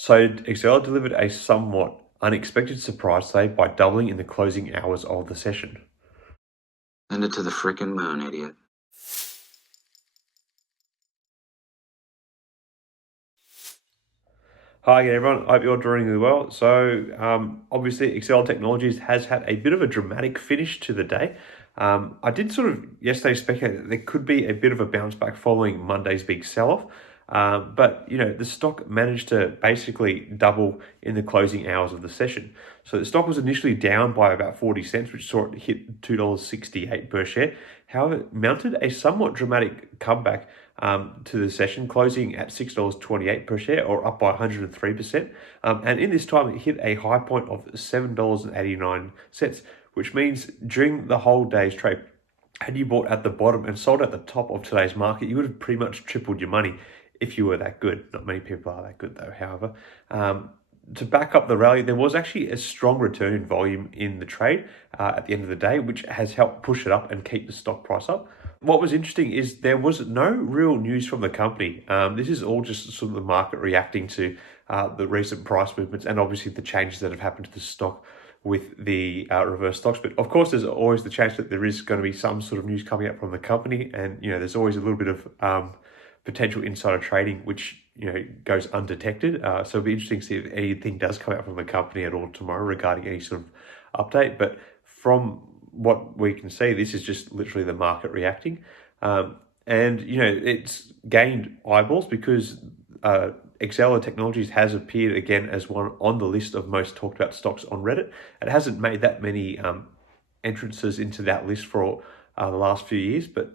So Excel delivered a somewhat unexpected surprise today by doubling in the closing hours of the session. Send it to the frickin' moon, idiot. Hi again, everyone. I hope you're doing really well. So, obviously, Excel Technologies has had a bit of a dramatic finish to the day. I did sort of yesterday speculate that there could be a bit of a bounce back following Monday's big sell-off. But the stock managed to basically double in the closing hours of the session. So the stock was initially down by about 40 cents, which saw it hit $2.68 per share. However, it mounted a somewhat dramatic comeback to the session, closing at $6.28 per share, or up by 103%. And in this time, it hit a high point of $7.89, which means during the whole day's trade, had you bought at the bottom and sold at the top of today's market, you would have pretty much tripled your money if you were that good. Not many people are that good, though, however. To back up the rally, there was actually a strong return in volume in the trade at the end of the day, which has helped push it up and keep the stock price up. What was interesting is there was no real news from the company. This is all just sort of the market reacting to the recent price movements and obviously the changes that have happened to the stock with the reverse stock split. Of course, there's always the chance that there is going to be some sort of news coming up from the company, and there's always a little bit of potential insider trading, which goes undetected. So it'll be interesting to see if anything does come out from the company at all tomorrow regarding any sort of update. But from what we can see, this is just literally the market reacting, and it's gained eyeballs because Exceler Technologies has appeared again as one on the list of most talked about stocks on Reddit. It hasn't made that many entrances into that list for the last few years, but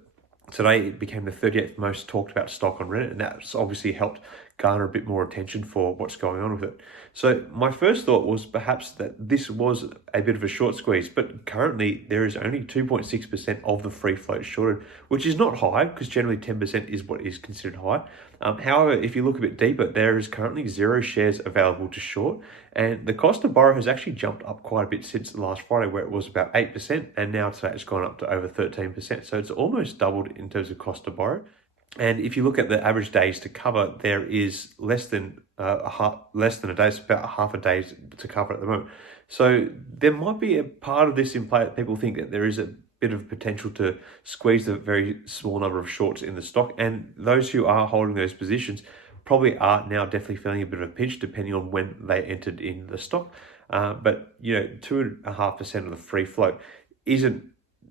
today it became the 38th most talked about stock on Reddit, and that's obviously helped garner a bit more attention for what's going on with it. So my first thought was perhaps that this was a bit of a short squeeze, but currently there is only 2.6% of the free float shorted, which is not high because generally 10% is what is considered high. However, if you look a bit deeper, there is currently 0 shares available to short, and the cost to borrow has actually jumped up quite a bit since last Friday, where it was about 8%, and now today it's gone up to over 13%. So it's almost doubled in terms of cost to borrow. And if you look at the average days to cover, there is less than a day. It's about half a day to cover at the moment. So there might be a part of this in play that people think that there is a bit of potential to squeeze the very small number of shorts in the stock. And those who are holding those positions probably are now definitely feeling a bit of a pinch depending on when they entered in the stock. But 2.5% of the free float isn't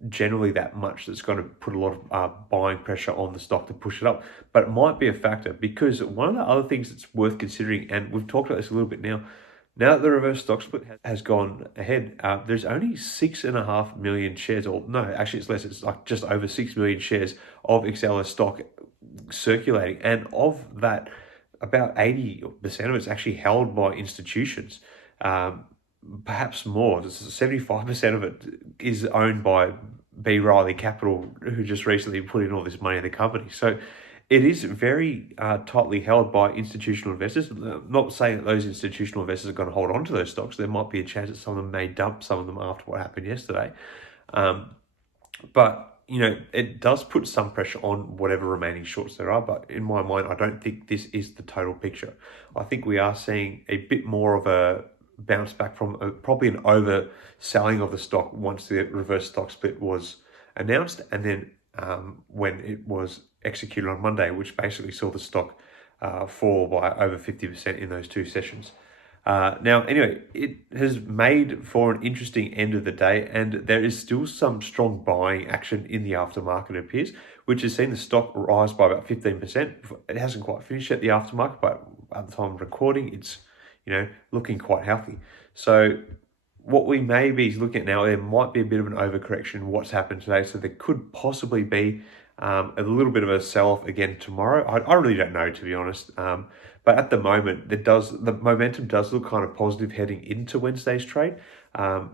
generally that much that's going to put a lot of buying pressure on the stock to push it up, but it might be a factor because one of the other things that's worth considering, and we've talked about this a little bit now that the reverse stock split has gone ahead, there's only 6.5 million shares, or no, actually it's less, it's like just over 6 million shares of Exceler stock circulating, and of that, about 80% of it's actually held by institutions. Perhaps more. 75% of it is owned by B. Riley Capital, who just recently put in all this money in the company. So it is very tightly held by institutional investors. I'm not saying that those institutional investors are going to hold on to those stocks. There might be a chance that some of them may dump some of them after what happened yesterday. But it does put some pressure on whatever remaining shorts there are. But in my mind, I don't think this is the total picture. I think we are seeing a bit more of a bounce back from probably an overselling of the stock once the reverse stock split was announced, and then when it was executed on Monday, which basically saw the stock fall by over 50% in those two sessions. Now, anyway, it has made for an interesting end of the day, and there is still some strong buying action in the aftermarket, it appears, which has seen the stock rise by about 15%. It hasn't quite finished yet, the aftermarket, but at the time of recording, it's looking quite healthy. So what we may be looking at now, there might be a bit of an overcorrection in what's happened today. So there could possibly be a little bit of a sell-off again tomorrow. I really don't know, to be honest. But at the moment, the momentum does look kind of positive heading into Wednesday's trade.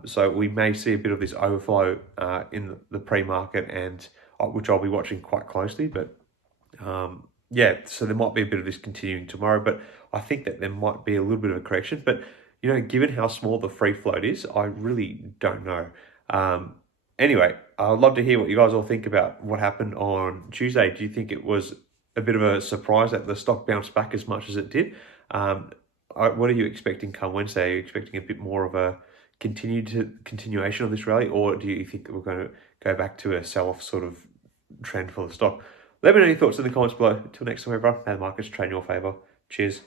So we may see a bit of this overflow in the pre-market, and which I'll be watching quite closely. But so there might be a bit of this continuing tomorrow, but I think that there might be a little bit of a correction. But, given how small the free float is, I really don't know. Anyway, I'd love to hear what you guys all think about what happened on Tuesday. Do you think it was a bit of a surprise that the stock bounced back as much as it did? what are you expecting come Wednesday? Are you expecting a bit more of a continuation of this rally, or do you think that we're going to go back to a sell-off sort of trend for the stock? Let me know your thoughts in the comments below. Until next time, everyone, may the markets trade in your favour. Cheers.